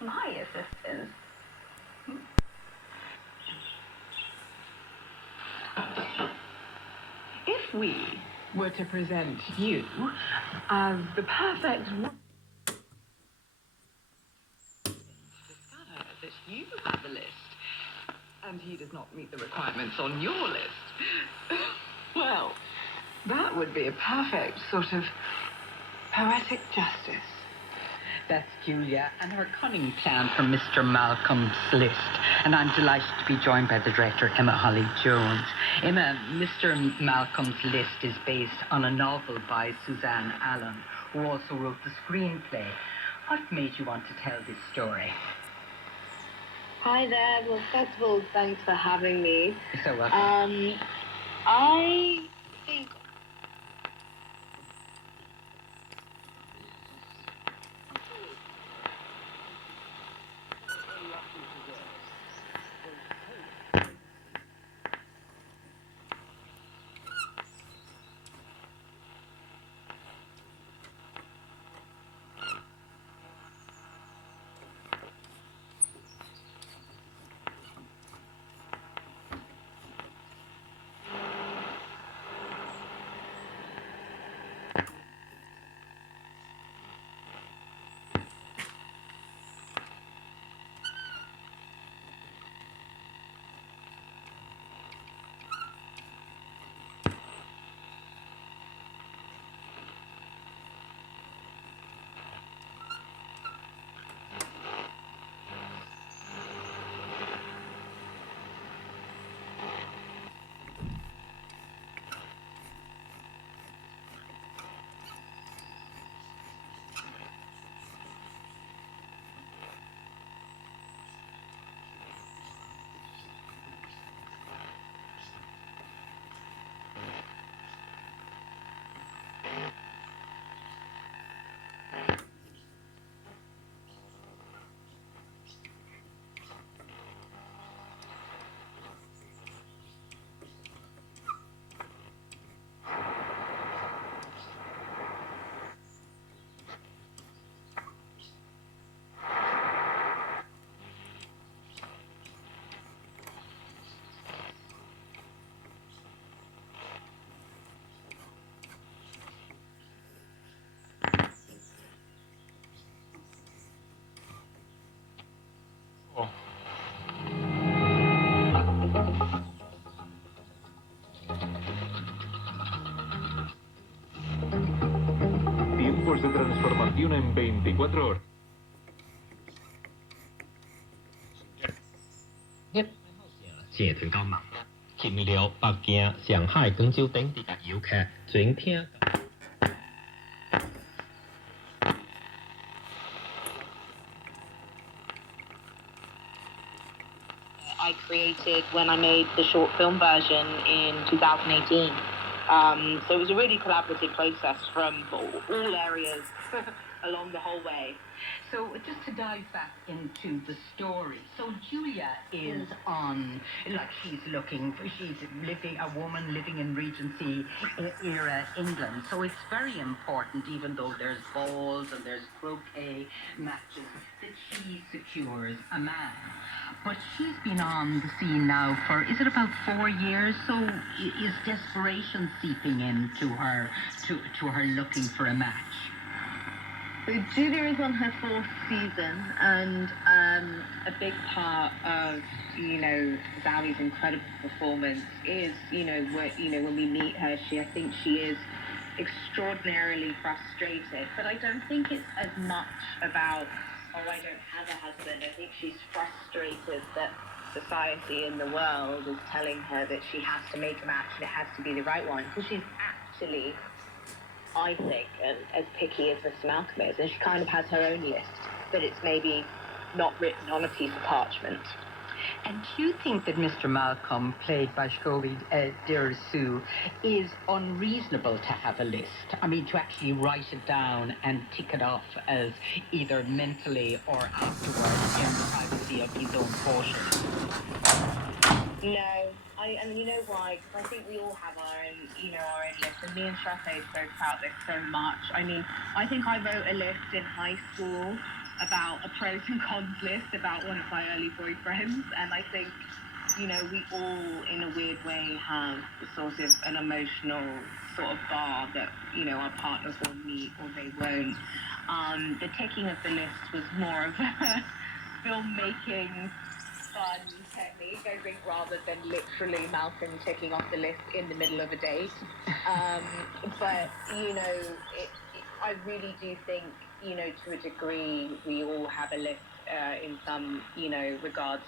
My assistance? If we were to present you as the perfect woman, discover that you have a list, and he does not meet the requirements on your list, well, that would be a perfect sort of poetic justice. That's Julia and her cunning plan for Mr. Malcolm's list. And I'm delighted to be joined by the director, Emma Holly-Jones. Emma, Mr. Malcolm's list is based on a novel by Suzanne Allen, who also wrote the screenplay. What made you want to tell this story? Hi there. Well, first of all, thanks for having me. You're so welcome. I think Tiempos de transformación en 24 horas. I created when I made the short film version in 2018. So it was a really collaborative process from all areas along the whole way. So just to dive back into the story, so Julia is on, like she's living, a woman living in Regency era England. So it's very important, even though there's balls and there's croquet matches, that she secures a man. But she's been on the scene now for, is it about 4 years? So is desperation seeping into her, to her looking for a match? Julia is on her 4th season, and a big part of Zowie's incredible performance is when we meet her, I think she is extraordinarily frustrated. But I don't think it's as much about I don't have a husband. I think she's frustrated that society in the world is telling her that she has to make a match and it has to be the right one, because she's actually, I think, as picky as Mr. Malcolm is, and she kind of has her own list, but it's maybe not written on a piece of parchment. And do you think that Mr. Malcolm, played by Shkobi Dirisu, is unreasonable to have a list? I mean, to actually write it down and tick it off as either mentally or afterwards in the privacy of his own quarters? No, I mean, you know why? Because I think we all have our own list, and me and Shafe spoke about this so much. I mean, I think I wrote a list in high school, about a pros and cons list about one of my early boyfriends, and I think, you know, we all, in a weird way, have sort of an emotional sort of bar that, you know, our partners will meet or they won't. The ticking of the list was more of a filmmaking fun technique, I think, rather than literally Malcolm ticking off the list in the middle of a date. But, you know, I really do think, you know, to a degree, we all have a list in some, you know, regards.